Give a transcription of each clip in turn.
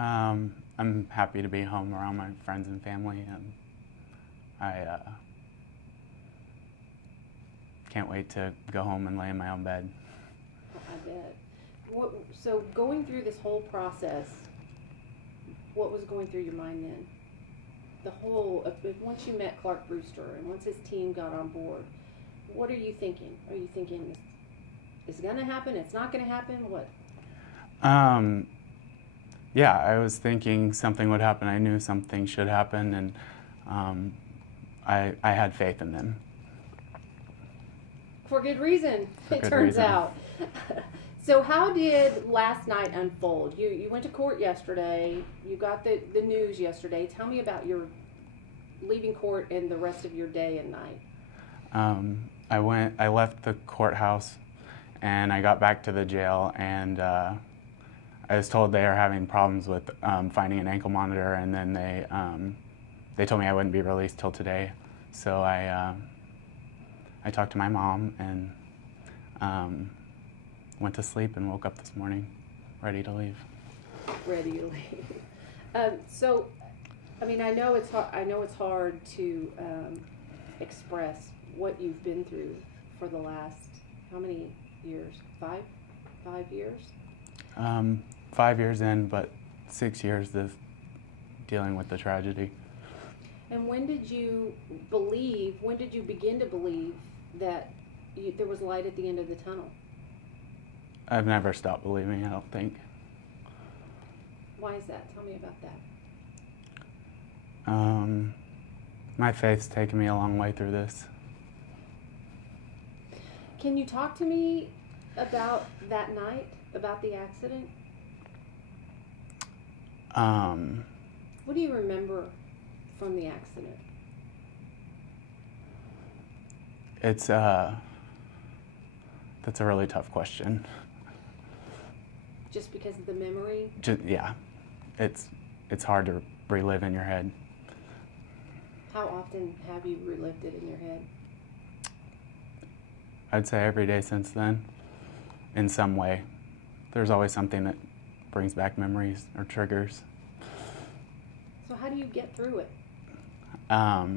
I'm happy to be home around my friends and family, and I can't wait to go home and lay in my own bed. I bet. So going through this whole process, what was going through your mind then? Once you met Clark Brewster and once his team got on board, what are you thinking? Are you thinking, it's going to happen, it's not going to happen, what? Yeah, I was thinking something would happen. I knew something should happen, and I had faith in them. For good reason, it turns reason. out. So how did last night unfold? You went to court yesterday. You got the news yesterday. Tell me about your leaving court and the rest of your day and night. I left the courthouse, and I got back to the jail, and I was told they are having problems with finding an ankle monitor, and then they told me I wouldn't be released till today. So I talked to my mom and went to sleep and woke up this morning ready to leave. Ready to leave. So, I mean, I know it's hard to express what you've been through for the last how many years? 5 years? 5 years in, but 6 years of dealing with the tragedy. And when did you begin to believe that there was light at the end of the tunnel? I've never stopped believing, I don't think. Why is that? Tell me about that. My faith's taken me a long way through this. Can you talk to me about that night, about the accident? What do you remember from the accident? That's a really tough question. Just because of the memory? Yeah, it's hard to relive in your head. How often have you relived it in your head? I'd say every day since then, in some way. There's always something that brings back memories or triggers. So how do you get through it? I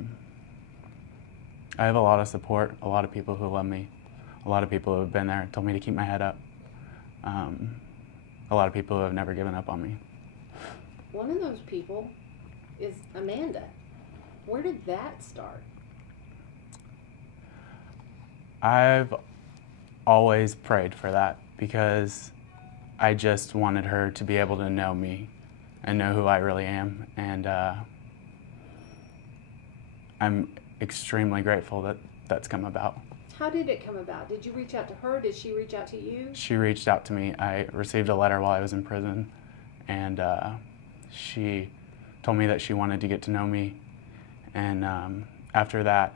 have a lot of support, a lot of people who love me, a lot of people who have been there and told me to keep my head up. A lot of people who have never given up on me. One of those people is Amanda. Where did that start? I've always prayed for that because I just wanted her to be able to know me and know who I really am. And I'm extremely grateful that that's come about. How did it come about? Did you reach out to her? Did she reach out to you? She reached out to me. I received a letter while I was in prison, and she told me that she wanted to get to know me. And after that,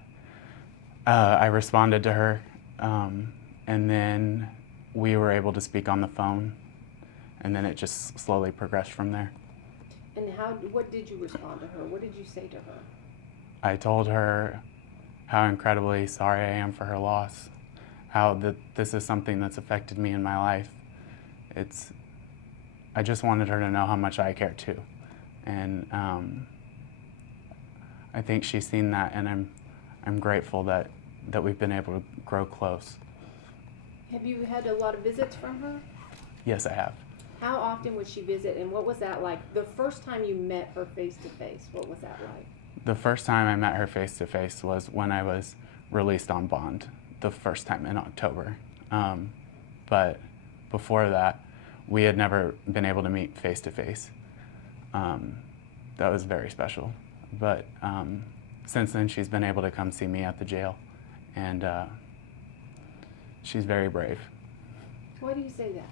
I responded to her, and then we were able to speak on the phone, and then it just slowly progressed from there. And what did you respond to her? What did you say to her? I told her how incredibly sorry I am for her loss, how this is something that's affected me in my life. I just wanted her to know how much I care too. And I think she's seen that, and I'm grateful that we've been able to grow close. Have you had a lot of visits from her? Yes, I have. How often would she visit, and what was that like? The first time you met her face to face, what was that like? The first time I met her face to face was when I was released on bond, the first time in October. But before that, we had never been able to meet face to face. That was very special. But since then, she's been able to come see me at the jail, and she's very brave. Why do you say that?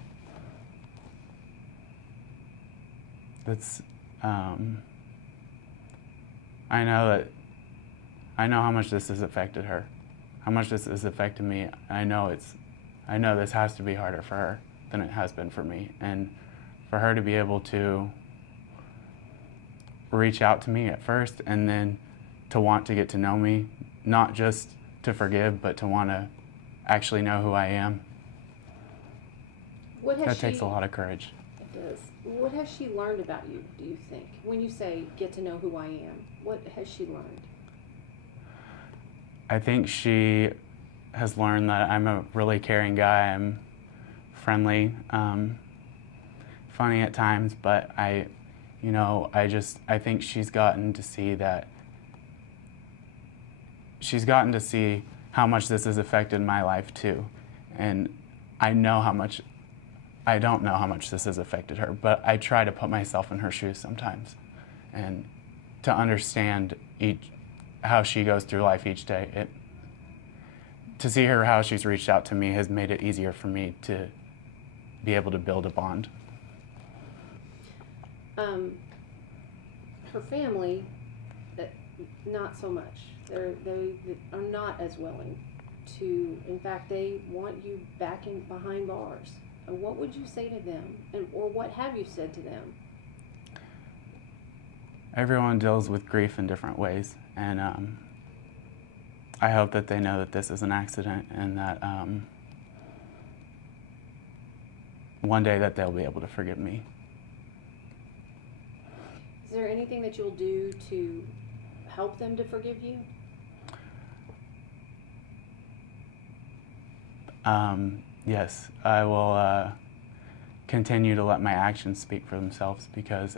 That's, I know how much this has affected her, how much this has affected me. I know this has to be harder for her than it has been for me. And for her to be able to reach out to me at first and then to want to get to know me, not just to forgive, but to want to actually know who I am, that takes a lot of courage. It What has she learned about you, do you think? When you say, get to know who I am, what has she learned? I think she has learned that I'm a really caring guy. I'm friendly, funny at times, but I think she's gotten to see that, she's gotten to see how much this has affected my life too. And I don't know how much this has affected her, but I try to put myself in her shoes sometimes and to understand how she goes through life each day. To see how she's reached out to me has made it easier for me to be able to build a bond. Her family, not so much. They are not as willing to, in fact, they want you back behind bars. What would you say to them, or what have you said to them? Everyone deals with grief in different ways, and I hope that they know that this is an accident and that one day that they'll be able to forgive me. Is there anything that you'll do to help them to forgive you? Yes, I will continue to let my actions speak for themselves, because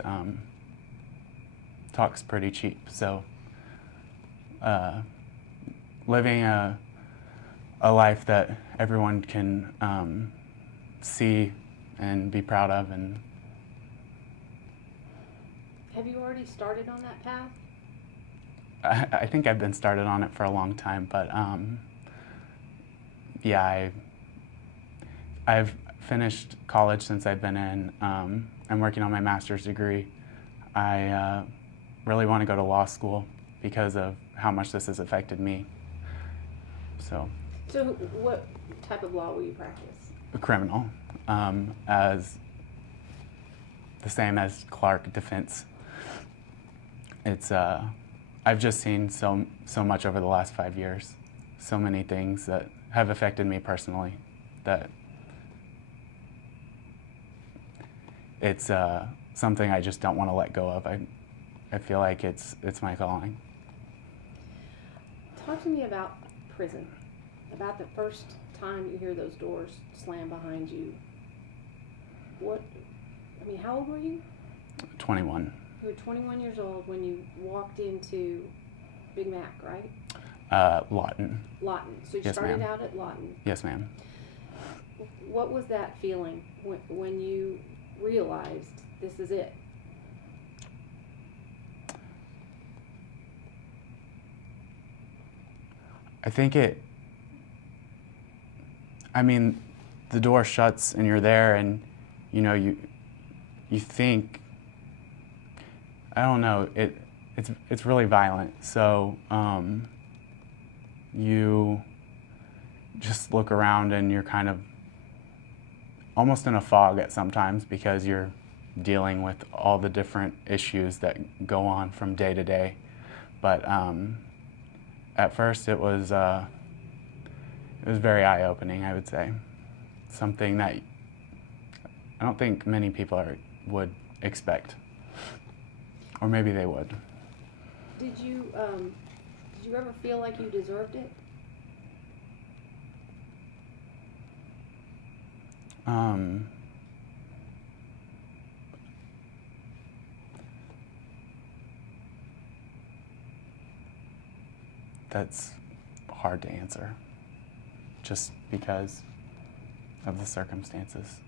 talk's pretty cheap. So living a life that everyone can see and be proud of. And have you already started on that path? I think I've been started on it for a long time, but yeah, I've finished college since I've been in. I'm working on my master's degree. I really want to go to law school because of how much this has affected me. So what type of law will you practice? Criminal, as the same as Clark defense. It's I've just seen so much over the last 5 years, so many things that have affected me personally, that it's something I just don't want to let go of. I feel like it's my calling. Talk to me about prison, about the first time you hear those doors slam behind you. How old were you? 21. You were 21 years old when you walked into Big Mac, right? Lawton. Lawton. So you Yes, started ma'am. out at Lawton. Yes, ma'am. What was that feeling when you realized this is it? I think the door shuts and you're there, and you think, I don't know, it's really violent. So you just look around and you're kind of almost in a fog at sometimes, because you're dealing with all the different issues that go on from day to day. But at first it was very eye-opening, I would say. Something that I don't think many people would expect, or maybe they would. Did you ever feel like you deserved it? That's hard to answer, just because of the circumstances.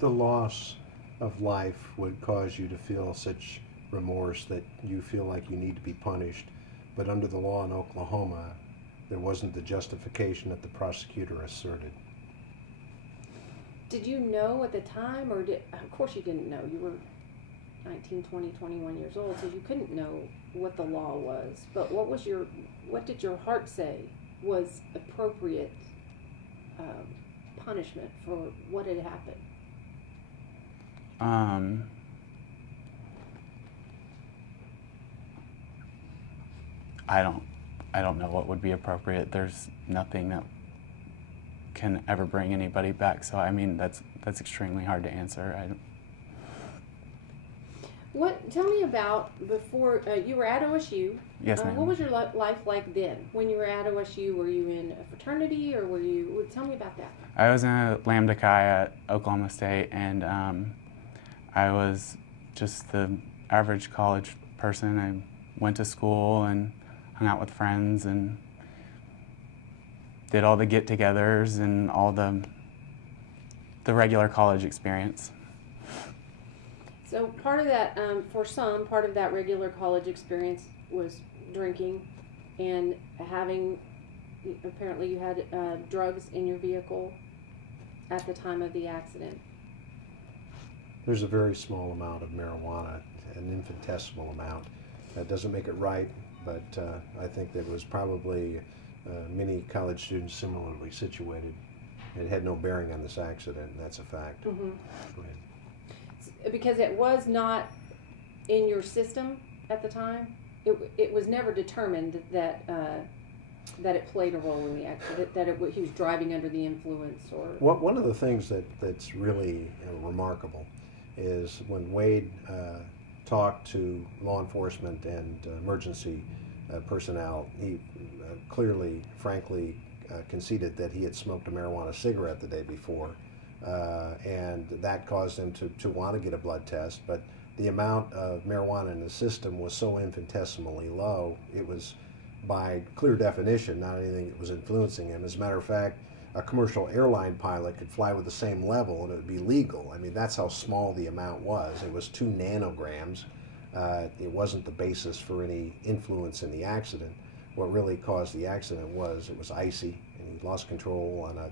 The loss of life would cause you to feel such remorse that you feel like you need to be punished, but under the law in Oklahoma, there wasn't the justification that the prosecutor asserted. Did you know at the time, or of course you didn't know, you were 19, 20, 21 years old, so you couldn't know what the law was, but what did your heart say was appropriate punishment for what had happened? I don't know what would be appropriate. There's nothing that can ever bring anybody back. So that's extremely hard to answer. Tell me about before you were at OSU. Yes, ma'am. What was your life like then? When you were at OSU, were you in a fraternity, or were you? Tell me about that. I was in a Lambda Chi at Oklahoma State, and I was just the average college person. I went to school and hung out with friends and did all the get-togethers and all the regular college experience. So part of that, for some, part of that regular college experience was drinking and having, apparently you had drugs in your vehicle at the time of the accident. There's a very small amount of marijuana, an infinitesimal amount. That doesn't make it right, but I think that was probably many college students similarly situated. It had no bearing on this accident, and that's a fact. Mm-hmm. Go ahead. Because it was not in your system at the time. It was never determined that that it played a role in the accident, that he was driving under the influence, or. One of the things that's really remarkable is when Wade talked to law enforcement and emergency personnel, he clearly, frankly, conceded that he had smoked a marijuana cigarette the day before. And that caused him to want to get a blood test, but the amount of marijuana in the system was so infinitesimally low, it was by clear definition not anything that was influencing him. As a matter of fact, a commercial airline pilot could fly with the same level and it would be legal. I mean, that's how small the amount was. It was 2 nanograms. It wasn't the basis for any influence in the accident. What really caused the accident was it was icy and he lost control on a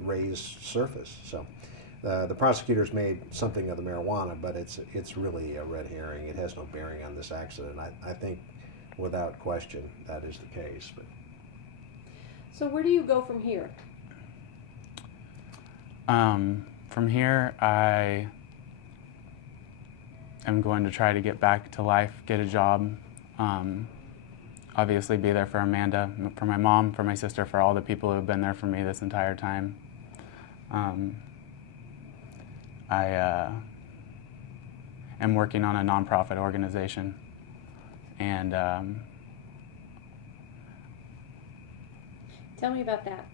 raised surface. So the prosecutors made something of the marijuana, but it's really a red herring. It has no bearing on this accident. I think without question that is the case. But so where do you go from here? From here, I am going to try to get back to life, get a job, obviously be there for Amanda, for my mom, for my sister, for all the people who have been there for me this entire time. I am working on a nonprofit organization, and tell me about that.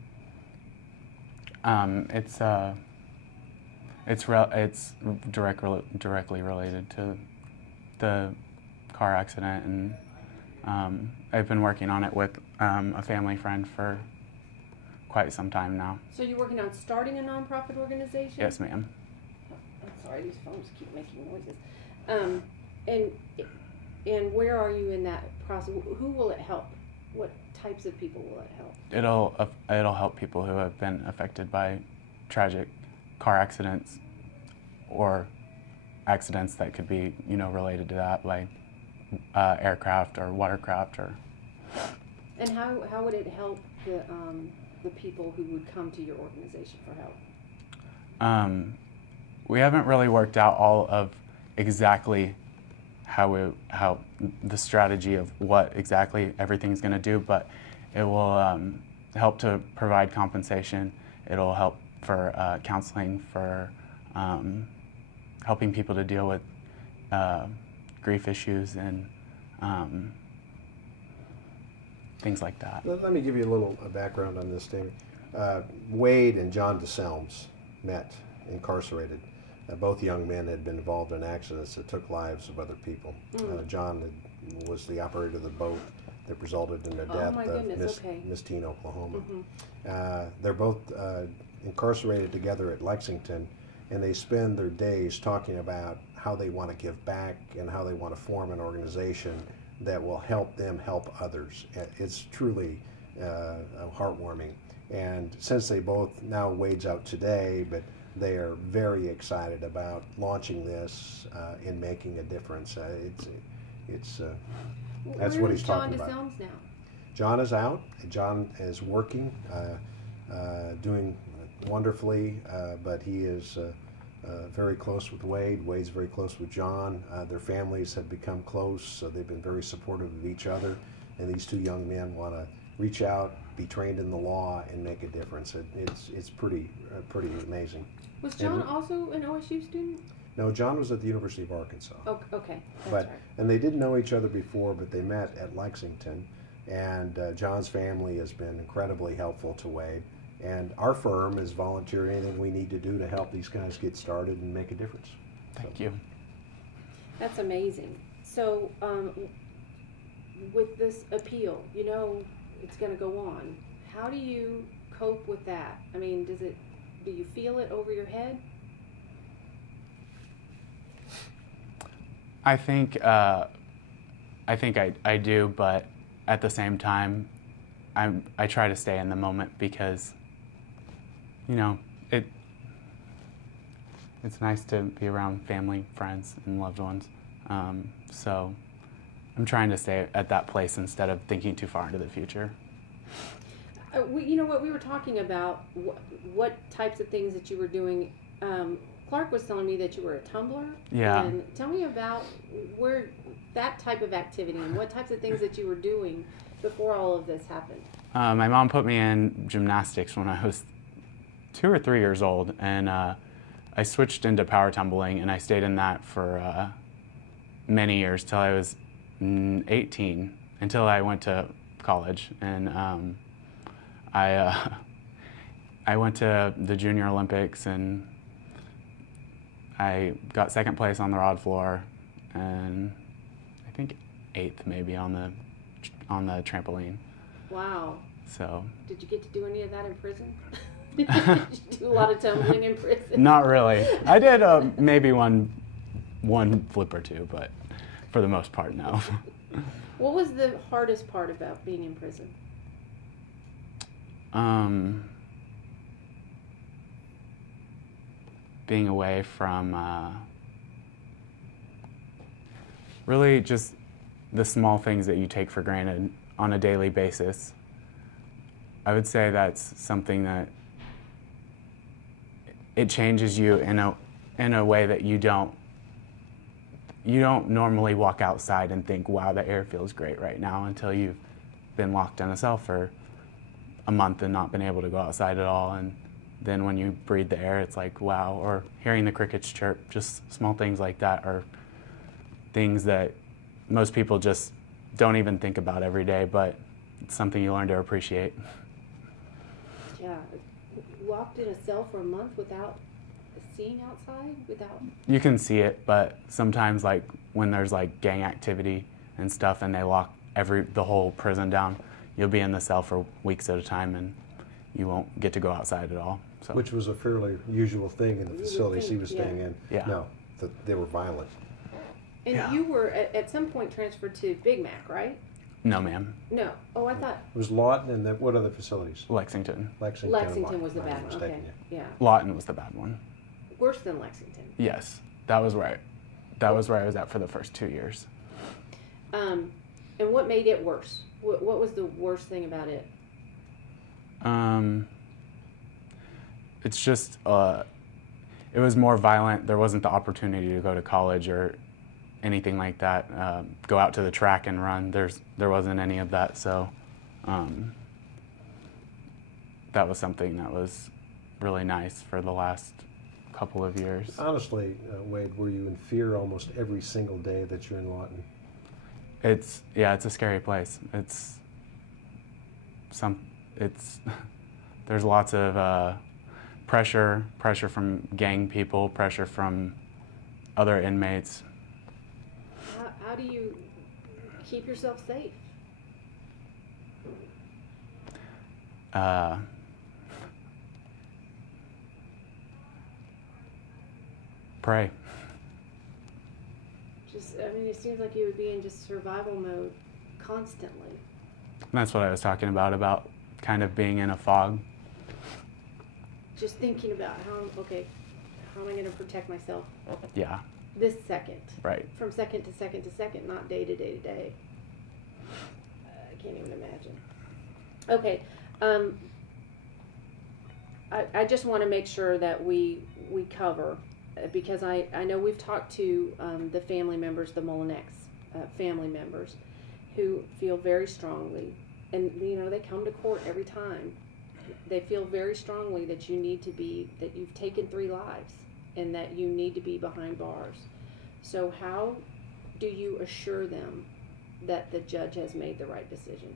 It's directly related to the car accident, and I've been working on it with a family friend for quite some time now. So you're working on starting a nonprofit organization? Yes, ma'am. I'm sorry, these phones keep making noises. And where are you in that process? Who will it help? What types of people will it help? It'll help people who have been affected by tragic car accidents or accidents that could be, related to that, like aircraft or watercraft or. And how would it help the people who would come to your organization for help? We haven't really worked out all of exactly how the strategy of what exactly everything's going to do, but it will help to provide compensation. It'll help for counseling, for helping people to deal with grief issues and things like that. Let me give you a little background on this thing. Wade and John DeSelms met incarcerated. Both young men had been involved in accidents that took lives of other people. John was the operator of the boat that resulted in their death of Miss Teen, Oklahoma. Mm-hmm. They're both incarcerated together at Lexington, and they spend their days talking about how they want to give back and how they want to form an organization that will help them help others. It's truly heartwarming. And since they both, now Wade's out today, but they are very excited about launching this and making a difference. That's what he's talking about. John DeSelms now? John is out. John is working, doing wonderfully, but he is very close with Wade. Wade's very close with John. Their families have become close, so they've been very supportive of each other. And these two young men want to reach out, be trained in the law, and make a difference. It's pretty amazing. Was John also an OSU student? No, John was at the University of Arkansas. Oh, okay, that's But, right. and they didn't know each other before, but they met at Lexington. And John's family has been incredibly helpful to Wade. And our firm is volunteering anything we need to do to help these guys get started and make a difference. Thank you. That's amazing. So, with this appeal, you know it's going to go on. How do you cope with that? I mean, do you feel it over your head? I think I do, but at the same time, I try to stay in the moment because, you know, it's nice to be around family, friends, and loved ones. So I'm trying to stay at that place instead of thinking too far into the future. You know what we were talking about, what types of things that you were doing. Clark was telling me that you were a tumbler. Yeah. And tell me about where that type of activity and what types of things that you were doing before all of this happened. My mom put me in gymnastics when I was 2 or 3 years old, and I switched into power tumbling, and I stayed in that for many years till I was 18, until I went to college, and I went to the Junior Olympics, and I got second place on the rod floor, and I think 8th maybe on the trampoline. Wow. So. Did you get to do any of that in prison? Did you do a lot of tumbling in prison? Not really. I did maybe one flip or two, but for the most part, no. What was the hardest part about being in prison? Being away from really just the small things that you take for granted on a daily basis. I would say that's something that it changes you in a way that you don't normally walk outside and think, wow, the air feels great right now, until you've been locked in a cell for a month and not been able to go outside at all. And then when you breathe the air, it's like, wow. Or hearing the crickets chirp, just small things like that are things that most people just don't even think about every day, but it's something you learn to appreciate. Yeah, locked in a cell for a month without seeing outside, without... You can see it, but sometimes, like when there's like gang activity and stuff and they lock the whole prison down, you'll be in the cell for weeks at a time and you won't get to go outside at all. So. Which was a fairly usual thing in the facilities he was staying in. Yeah. No, they were violent. And Yeah. you were at some point transferred to Big Mac, right? No, ma'am. No. Oh, I thought It was Lawton and what other facilities? Lexington. Lexington was the bad one. Okay. Mistaken, Yeah. Lawton was the bad one. Worse than Lexington. Yes, that was where I was at for the first 2 years. And what made it worse? What was the worst thing about it? It's just it was more violent. There wasn't the opportunity to go to college or anything like that. Go out to the track and run. There wasn't any of that. So that was something that was really nice for the last couple of years. Honestly, Wade, were you in fear almost every single day that you're in Lawton? It's a scary place. There's lots of pressure from gang people, pressure from other inmates. How do you keep yourself safe? Pray. It seems like you would be in just survival mode constantly. And that's what I was talking about kind of being in a fog. Just thinking about how am I going to protect myself Yeah, this second? right. From second to second to second, not day to day to day. I can't even imagine. Okay, I just want to make sure that we cover, because I know we've talked to the family members, the Molinex family members, who feel very strongly, and they come to court every time. They feel very strongly that that you've taken 3 lives, and that you need to be behind bars. So how do you assure them that the judge has made the right decision?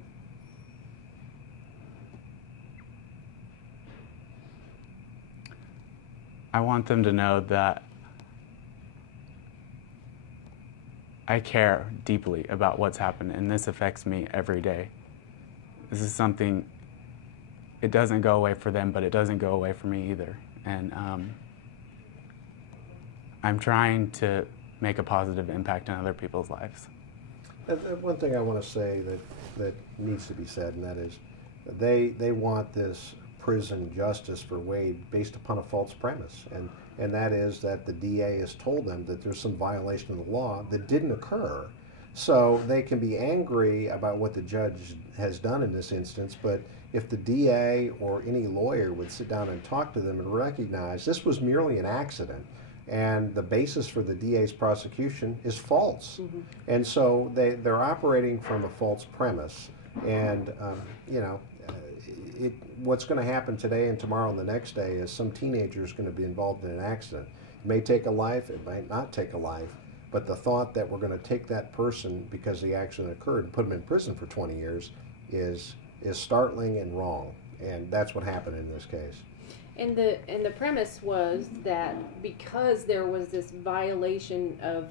I want them to know that I care deeply about what's happened, and this affects me every day. This is something, it doesn't go away for them, but it doesn't go away for me either. And I'm trying to make a positive impact in other people's lives. One thing I want to say that needs to be said, and that is they want this prison justice for Wade based upon a false premise, and that is that the DA has told them that there's some violation of the law that didn't occur. So they can be angry about what the judge has done in this instance, but if the DA or any lawyer would sit down and talk to them and recognize this was merely an accident, and the basis for the DA's prosecution is false. Mm-hmm. And so they're operating from a false premise. And, what's going to happen today and tomorrow and the next day is some teenager is going to be involved in an accident. It may take a life, it might not take a life, but the thought that we're going to take that person because the accident occurred and put them in prison for 20 years is startling and wrong. And that's what happened in this case. And the premise was that because there was this violation of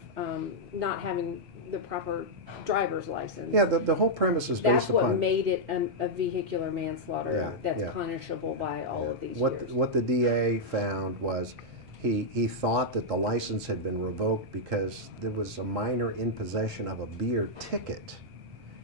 not having the proper driver's license. Yeah, the whole premise is based upon... That's what made it a vehicular manslaughter that's punishable by all of these years. What the DA found was he thought that the license had been revoked because there was a minor in possession of a beer ticket.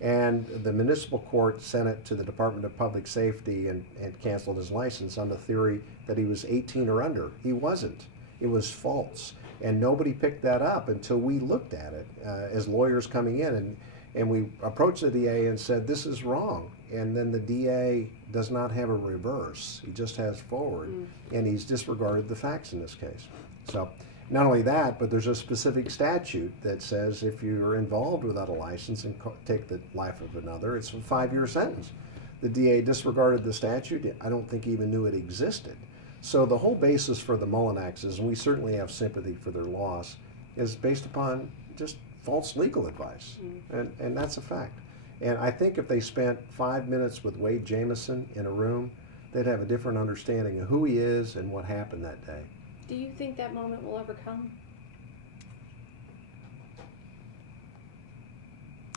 And the municipal court sent it to the Department of Public Safety and canceled his license on the theory that he was 18 or under. He wasn't. It was false. And nobody picked that up until we looked at it as lawyers coming in. And we approached the DA and said, this is wrong. And then the DA does not have a reverse. He just has forward. And he's disregarded the facts in this case. So not only that, but there's a specific statute that says if you're involved without a license and take the life of another, it's a 5-year sentence. The DA disregarded the statute. I don't think he even knew it existed. So the whole basis for the Mullinexes, and we certainly have sympathy for their loss, is based upon just false legal advice. And that's a fact. And I think if they spent 5 minutes with Wade Jameson in a room, they'd have a different understanding of who he is and what happened that day. Do you think that moment will ever come?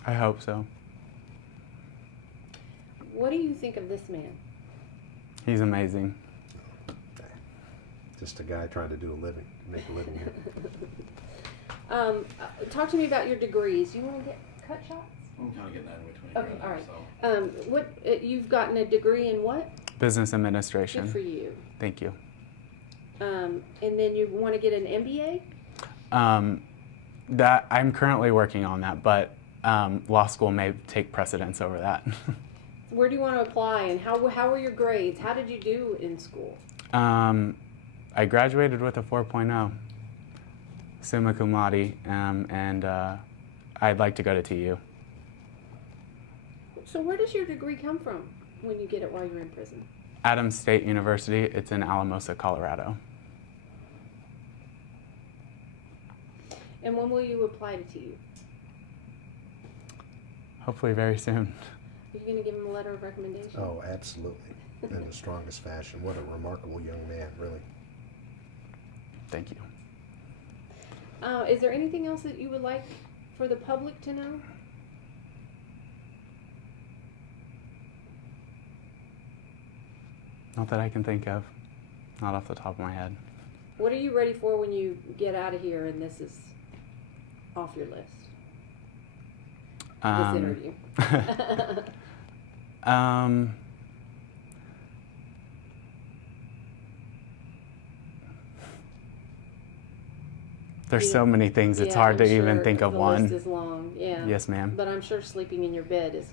I hope so. What do you think of this man? He's amazing. Just a guy trying to do a living, make a living here. Talk to me about your degrees. You want to get cut shots? I'm kind of getting that in between. Okay, all right. So. What you've gotten a degree in what? Business administration. Good for you. Thank you. And then you want to get an MBA? That I'm currently working on that, but law school may take precedence over that. Where do you want to apply, and how were your grades? How did you do in school? I graduated with a 4.0, summa cum laude, and I'd like to go to TU. So where does your degree come from when you get it while you're in prison? Adams State University. It's in Alamosa, Colorado. And when will you apply to TU? Hopefully very soon. Are you going to give him a letter of recommendation? Oh, absolutely. In the strongest fashion. What a remarkable young man, really. Thank you. Is there anything else that you would like for the public to know? Not that I can think of. Not off the top of my head. What are you ready for when you get out of here and this is off your list? This interview. There's so many things, it's hard to even think of one. The list is long, yeah. Yes, ma'am. But I'm sure sleeping in your bed is